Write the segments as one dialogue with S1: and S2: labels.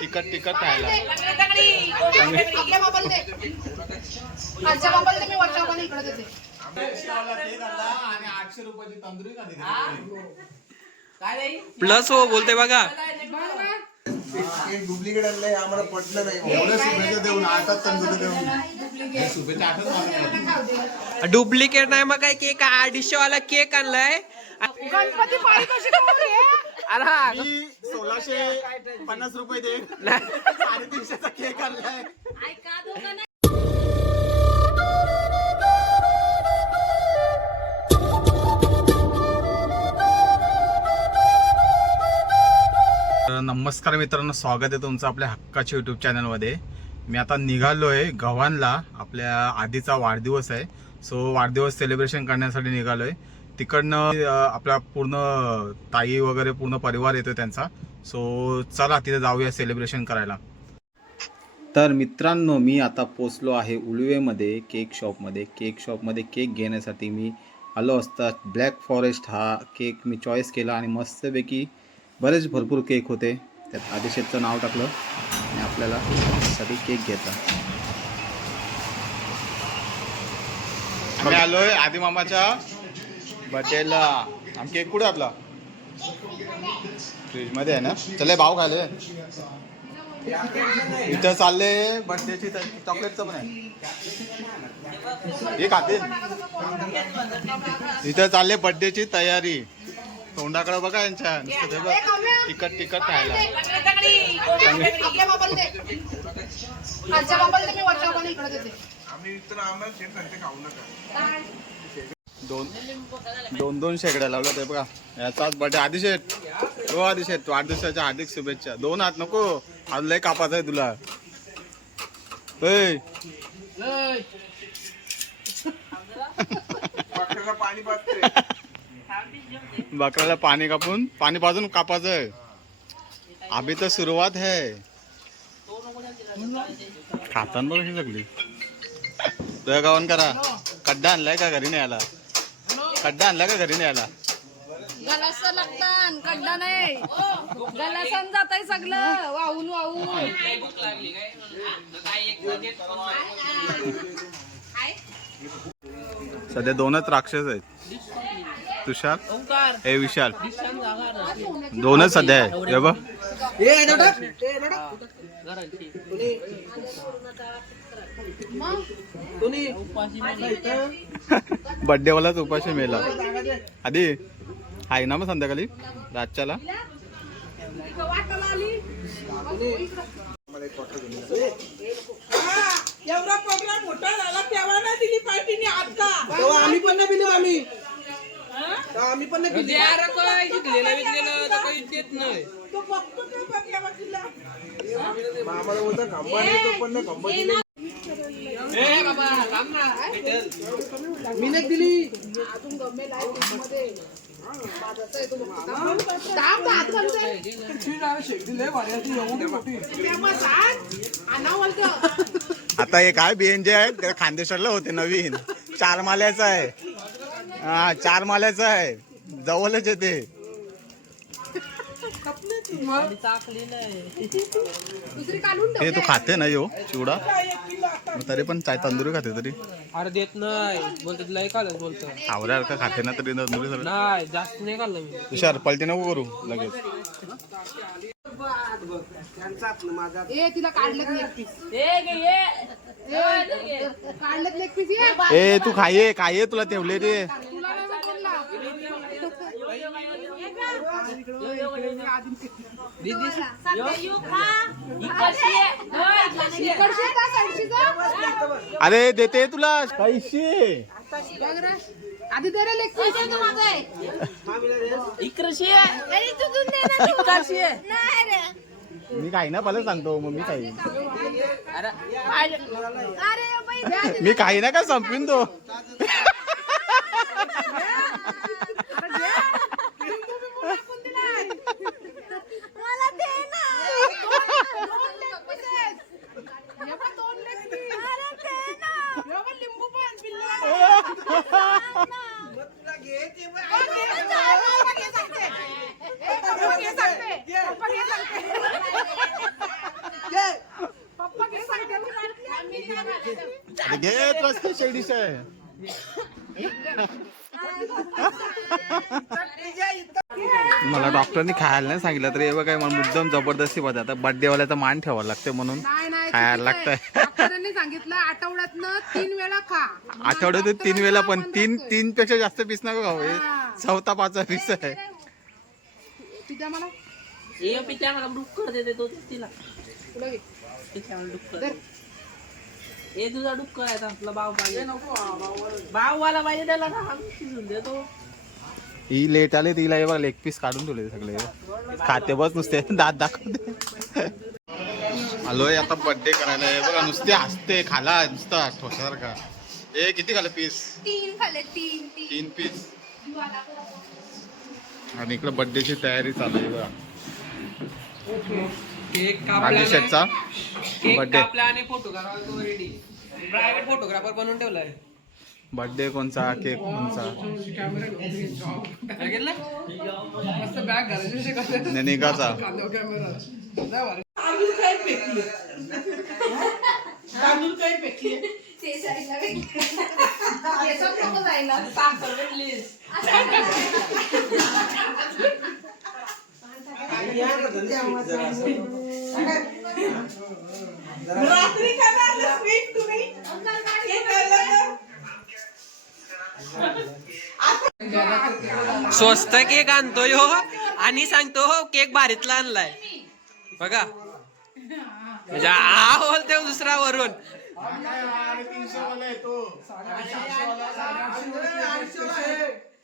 S1: तिखट तिखट खायला
S2: प्लस हो बोलते बघा
S3: एक डुप्लिकेट आणलंय आम्हाला पटलं नाही
S1: एवढं शुभेच्छा देऊन आठच तंदुरी देऊन शुभेच्छा.
S2: डुप्लिकेट नाही मग काय केक अडीचशे वाला केक आणलाय
S4: गणपती?
S2: अरे
S1: सोळाशे पन्नास रुपये दे. साडेतीनशेचा केक आणलाय. तर नमस्कार मित्रांनो स्वागत आहे तुमचं आपल्या हक्काच्या युट्यूब चॅनलमध्ये मी आता निघालो आहे गव्हाणला. आपल्या आधीचा वाढदिवस आहे. सो वाढदिवस सेलिब्रेशन करण्यासाठी निघालो आहे तिकडनं अं, आपला पूर्ण ताई वगैरे पूर्ण परिवार येतो त्यांचा. सो चला तिथे जाऊया सेलिब्रेशन करायला. तर मित्रांनो मी आता पोचलो आहे उलवेमध्ये केक शॉपमध्ये केक शॉपमध्ये केक घेण्यासाठी मी आलो असता. ब्लॅक फॉरेस्ट हा केक मी चॉईस केला आणि मस्तपैकी बरेच भरपूर केक होते. त्यात आदिशेतचं नाव टाकलं आणि आपल्याला साठी केक घेतला आलोय आदी मामाच्या बर्थडेला आणि केक कुठे आपला? फ्रीजमध्ये आहे ना? चले भाव खायले इथं चालले बर्थडेची चॉकलेटचं पण आहे. हे खाते. इथं चालले बर्थडेची तयारी. तोंडाकडे बघा यांच्या. नुसतं ते बघ. तिखट तिखट खायला.
S3: आम्ही तर आम्हाला सांगते खाऊ नका.
S1: दोन दोन दोन शेकड्या लावल्या ते बघा. याचाच बर्थडे आदिशेठ हो तू वाढदिवसाच्या हार्दिक शुभेच्छा. दोन हात नको. आज लय कापाच आहे तुला.
S3: पाणी
S1: बकऱ्याला पाणी कापून पाणी पाजून कापायचं आहे. अभी तर सुरुवात है खातान बघ सगळी. तुझ्या गावन करा. खड्डा आणलाय का घरी नाही आला खड्डा आणलाय का घरी नाही आला
S4: गलास लागतात कडा नाही. गलासान जात आहे सगळं. वाहून वाहून.
S1: सध्या दोनच राक्षस आहेत. तुषार हे विशाल. दोनच सध्या आहे. हे बघ. बर्थडे वालाच उपाशी मेला. आधी आहे ना मग संध्याकाळी रातच्याला.
S5: एवढा प्रोग्राम मोठा झाला तेव्हा नाही दिली पार्टीने आता तेव्हा आम्ही पण नाही. दिली आम्ही आम्ही पण ते
S3: आम्हाला बोलता खंबा नाही तो पण नाही खंबा दिले
S5: मी नाही दिली
S4: अजून हात घालू दे.
S1: आता हे काय बीएनजे आहे त्या खानदेशरला होते नवीन. चार माल्याचं आहे. हा चार माल्याचं आहे. जवळच येते
S4: दुसरी काढून
S1: ते तू खाते ना यो चिवडा? मग तरी पण चाय तंदुरी खाते तरी.
S2: अरे देत नाही. बोलतो लय कालच बोलतो.
S1: का खाते ना तरी तंदुरी
S2: नाही जास्त नाही काढलं मी.
S1: तुषार पलटी नको करू लगेच.
S4: ए तिला काढलेत लेग पीस काढलेत लेग पीस ये.
S1: ए तू खाये खाये तुला ठेवले ते
S4: तुला नाही
S1: अरे देते तुला. पैसे.
S4: आधी
S1: मी काही ना पहिलं सांगतो मग मी काही मी काही ना का संपवीन तो
S4: लिंबू पण पिल्ला
S1: घे तुला आहे मला डॉक्टरनी खायला नाही सांगितलं तरी हे बघा मला मुद्दाम जबरदस्ती बघा आता बर्थडे वाल्याचा मान ठेवावा लागते म्हणून. खायला लागतंय.
S4: डॉक्टरांनी सांगितलं आठवड्यातनं तीन वेळा खा.
S1: आठवड्यातून तीन वेळा पण तीन तीन पेक्षा जास्त पीस नका खाऊ हे. चौथा पाचवा पीस आहे.
S4: मला?
S2: देतो तिला.
S4: तुला घे.
S2: मला. ए तुझा डुक्कर आहे आपला भाव पाहिजे. भाववाला पाहिजे त्याला ना आम्ही शिजून देतो
S1: ही लेट आले तिला हे बघा लेग पीस काढून ठेवले सगळे. खाते बस नुसते दात दाखवते. आलोय आता बर्थडे करायला. हे बघा नुसते हसते खाला नुसता ठोसासारखा. ए किती खाले पीस
S4: तीन तीन तीन.
S1: तीन पीस आणि इकडे बर्थडेची तयारी चालू आहे बघा.
S2: केक
S1: शेटचा
S2: केक
S1: बर्थडे
S2: कापला आणि फोटो करायला तो रेडी प्रायव्हेट फोटोग्राफर बनवून ठेवलाय.
S1: बर्थडे कोणचा? केक कोणचा?
S2: काय
S5: रात्री आणलं स्वीट तुम्ही हे कळलं?
S2: स्वस्त केक आणतो यो आणि सांगतो हो केक भारीतला आणलाय बघा म्हणजे हा बोलते दुसरा वरून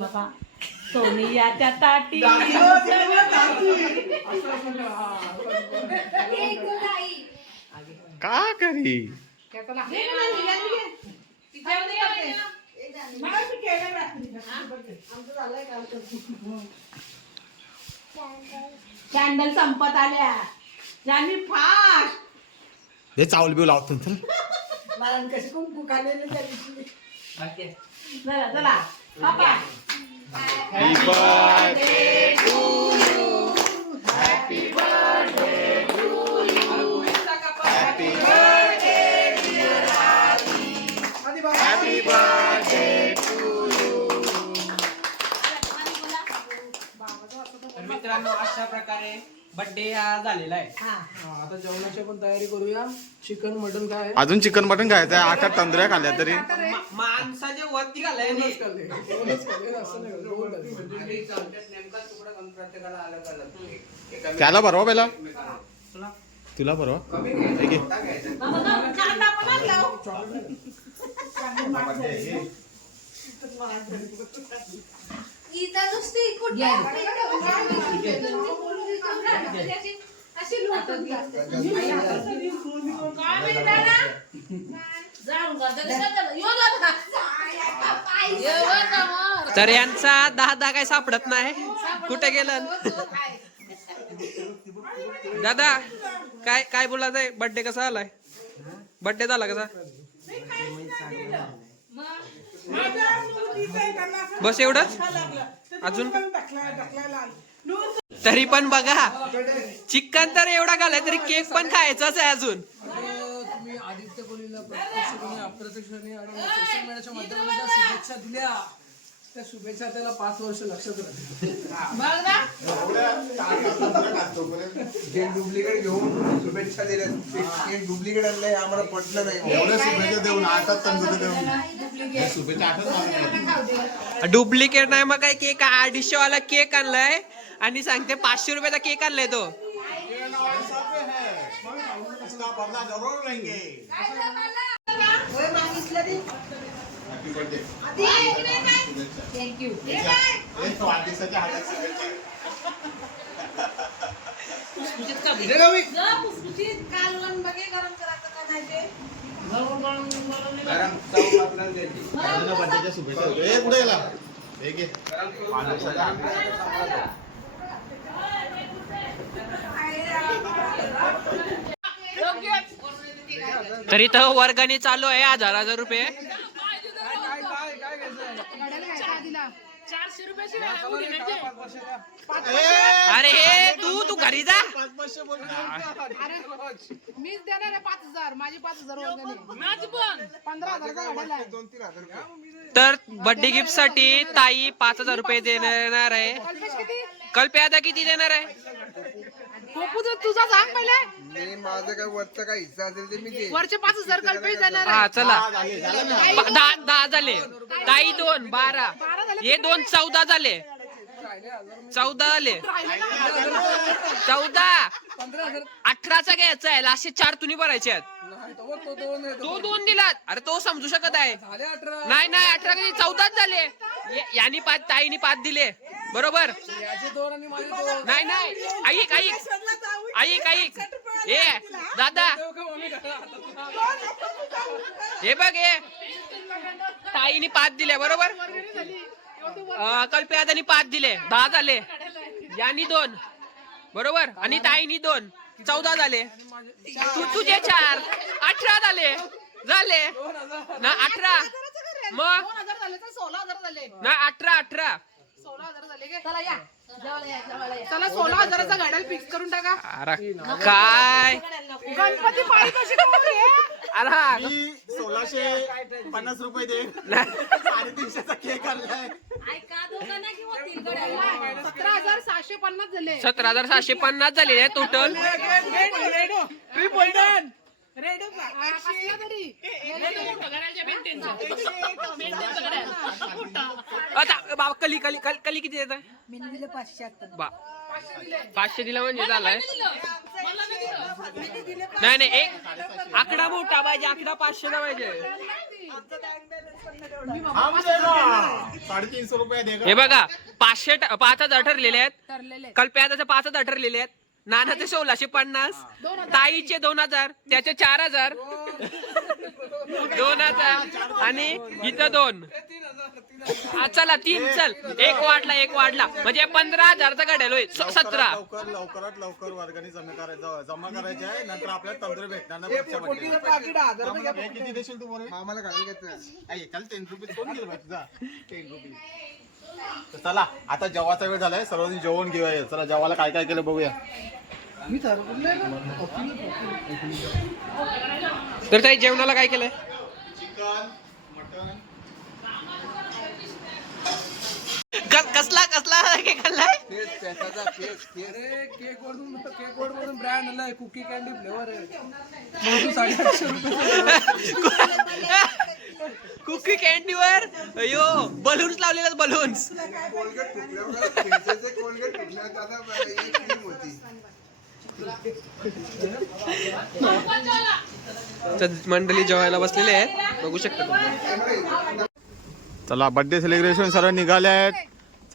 S4: होता.
S6: सोनियाच्या ताटी.
S1: का करी.
S6: कॅन्डल संपत आल्या. ज्यांनी फास्ट.
S1: हे चावल बिव लावतो चल
S5: कशी कुंकू खाल्लेले त्या दिवशी?
S6: चला चला. पापा.
S2: तर मित्रांनो अशा प्रकारे बर्थडे हा झालेला आहे.
S5: आता जेवणाची पण तयारी करूया. चिकन मटन काय
S1: अजून चिकन मटन खायचं आहे. आठ आठ तंदुऱ्या खाल्ल्या तरी.
S2: माणसाच्या वरती घालाय.
S1: त्याला भरवा पहिला? तुला? भरवा हे घे.
S6: कांदा पण आणला हो.
S4: इथं नुसती कुठे तरी
S2: यांचा दहा दहा काय सापडत नाही? कुठे गेलं? दादा काय काय बोलायचंय? बर्थडे कसा आलाय? बर्थडे झाला कसा? बस एवढंच? अजून? तरी पण बघा चिकन तर एवढा घालाय तरी केक पण खायचाच आहे अजून.
S5: तुम्ही आदित्य कोहलीला प्रत्यक्षपणे अप्रत्यक्षपणे आणि सोशल मीडियाच्या माध्यमातून ज्या शुभेच्छा दिल्या त्या शुभेच्छा त्याला पाच वर्ष लक्षात राहतील
S3: डुप्लिकेट घेऊन शुभेच्छा दिल्या केक डुप्लिकेट आणलंय आम्हाला पटलं नाही
S1: शुभेच्छा देऊन आठात तंदुरी देऊन शुभेच्छा आठच
S2: डुप्लिकेट नाही मग काय केक अडीचशे वाला केक आणलाय. आणि सांगते पाचशे रुपयाचा केक आणलाय तो
S4: Thank you.
S6: जा, खुसखुशीत कालवण बघे गरम करायचं का नाही ते
S3: गरम चव आपल्याला द्यायची
S1: बर्थडेच्या शुभेच्छा होतो ए कुठे गेला हे घे
S2: तरी तर वर्गणी चालू आहे हजार हजार रुपये. अरे हे तू तू घरी जा.
S7: मीच देणार आहे पाच हजार माझी पाच हजार पंधरा
S3: हजार
S2: तर बर्थडे गिफ्टसाठी ताई पाच हजार रुपये देणार आहे. कल्पे आता किती देणार आहे?
S7: पप्पू तर तुझा सांग पहिले.
S3: मी माझं काय वरचा काय हिस्सा असेल ते मी दे
S7: वरचे पाच हजार आहे
S2: हा चला. बा- दहा दहा झाले. ताई दोन बारा. हे दोन चौदा झाले. चौदा झाले चौदा अठराचा घ्यायचा आहे लास्टचे चार तुम्ही भरायचे आहेत.
S5: तो दोन
S2: दिलात. अरे तो समजू शकत आहे. नाही नाही अठरा कधी चौदाच झाले. यांनी पाच ताईनी पाच दिले. बरोबर? नाही नाही. ऐक ऐक. ऐक ऐक. ए दादा? हे बघ हे. ताईनी पाच दिले बरोबर? कल्पयादानी पाच दिले. दहा झाले. यांनी दोन. बरोबर? आणि ताईनी दोन. चौदा झाले. तू तुझे चार. अठरा झाले. झाले. ना अठरा. मग?
S7: सोळा हजार झाले.
S2: ना अठरा अठरा.
S7: सोळा हजार झाले. चला सोळा हजाराचा घड्याल फिक्स करून टाका.
S2: अरे काय?
S7: गणपती पायी कशी ठेवली आहे?
S2: अरे.
S1: मी सोळाशे पन्नास रुपये दे साडेतीनशेचा केक आणलाय.
S7: सतरा हजार सहाशे पन्नास झाले.
S2: सतरा हजार सातशे पन्नास झालेले टोटल
S7: हा, कसला तरी.
S2: आता बाबा कली कली कली कली किती देत बा. पाचशे दिला म्हणजे झालाय.
S4: नाही दिलं.
S2: नाही नाही एक आकडा मोठा पाहिजे आकडा पाचशेचा पाहिजे.
S1: साडेतीनशे रुपये दे
S2: हे बघा पाचशे ट- पाच हजार ठरलेले आहेत. कल्प्याचे पाच हजार ठरलेले आहेत. नानाचे सोळाशे पन्नास ताईचे दोन हजार त्याचे चार हजार. दोन हजार. आणि इथं दोन. हा, चला तीन चल. एक वाढला एक वाढला. म्हणजे पंधरा हजारचा घड्याल होईल. सतरा.
S1: लवकर लवकरात लवकर वर्गणी जमा करायचं जमा करायचे आहे. नंतर आपल्याला तंत्र भेटणार
S3: हे
S1: किती देशील तू बरं?
S3: मामाला घालून घ्यायचं
S1: आई, काल टेन रुपीज कोण दिलं टेन रुपीज तर चला आता जेवाचा वेळ झालाय सर्वांनी जेवण घेऊया. चला जेवायला काय काय केलं बघूया.
S2: तर ताई जेवणाला काय केलंय
S1: चिकन मटन
S2: क- कसला कसला? केक खाल्लाय
S5: केक वरून केक ब्रँड आलाय कुकी कॅन्डी फ्लेवर आहे. मोजून साडेआठशे रुपये.
S2: कुकी कॅन्डीवर अयो बलून्स लावलेले बलून्स मंडळी जेवायला बसलेले आहेत. बघू शकता.
S1: चला बर्थडे सेलिब्रेशन सर्व निघाले आहेत.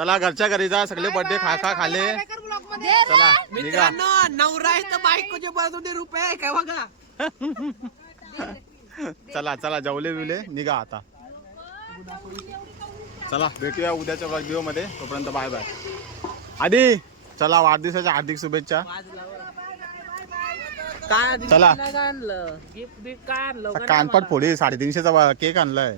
S1: चला घरच्या घरी जा सगळे बर्थडे खा खा खाले. चला निघा.
S2: मित्रांनो नवरा आहे तर बायकोच्या बाजूने रुपये आहे का बघा?
S1: चला चला जेवले बिवले निघा आता. चला भेटूया उद्याच्या व्हिडिओमध्ये तोपर्यंत बाय बाय आधी चला वाढदिवसाच्या हार्दिक शुभेच्छा.
S6: काय
S1: चला.
S6: गिफ्ट बिफ्ट काय आणलं?
S1: कानपाट फोडी साडेतीनशेचा केक आणलाय.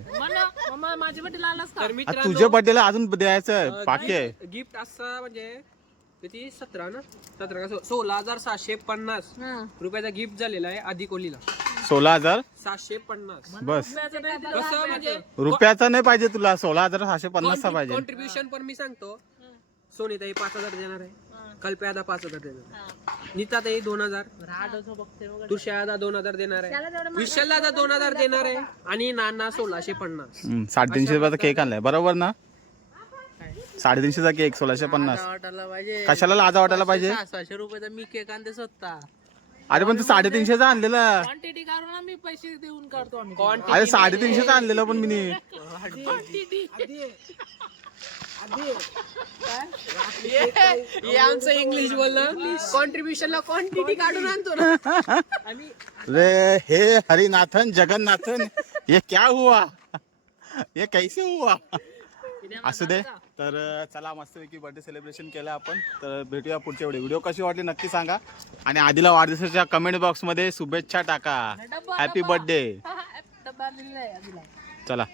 S6: माझ्या बड्डेला आलास का
S2: तर
S1: आ,
S2: मित्रांनो
S1: तुझ्या बर्थडेला अजून द्यायचं आहे बाकी आहे
S2: गिफ्ट असं म्हणजे किती? सतरा ना? सतरा का सो- सोळा हजार सहाशे पन्नास रुपयाचा गिफ्ट झालेला आहे आधी कोहलीला
S1: सोळा हजार?
S2: सातशे पन्नास.
S1: बस.
S2: कसं म्हणजे
S1: रुपयाचा नाही पाहिजे तुला सोळा हजार सहाशे पन्नासचा पाहिजे.
S2: कॉन्ट्रीब्युशन पण मी सांगतो. सोनीताई पाच हजार देणार आहे. कल्प्यादा पाच हजार देणार आहे. नीताताई दोन हजार. तुषादा दोन हजार देणार आहे. विशाल दादा दोन हजार देणार आहे आणि नाना सोळाशे पन्नास.
S1: साडेतीनशे रुपयाचा केक आणलाय. बरोबर ना? साडेतीनशेचा केक सोळाशे पन्नास. कशाला लाजा वाटायला पाहिजे?
S6: सहाशे रुपयाचा मी केक आणते स्वतः.
S1: अरे पण तू साडेतीनशेचा आणलेला.
S6: क्वांटिटी काढून आम्ही पैसे देऊन काढतो आम्ही.
S1: अरे साडेतीनशेचा आणलेला पण मी.
S2: हे आमचं इंग्लिश बोलणं. कॉन्ट्रीब्युशनला क्वांटिटी काढून आणतो ना.
S1: रे हे हरिनाथन जगन्नाथन ये क्या हुआ? ये कैसे हुआ? असू दे. तर चला मस्तपैकी बर्थडे सेलिब्रेशन केलं आपण. तर भेटूया पुढच्या व्हिडिओ व्हिडिओ कशी वाटली नक्की सांगा. आणि आधीला वाढदिवसाच्या कमेंट बॉक्समध्ये शुभेच्छा टाका. हॅपी बर्थडे चला.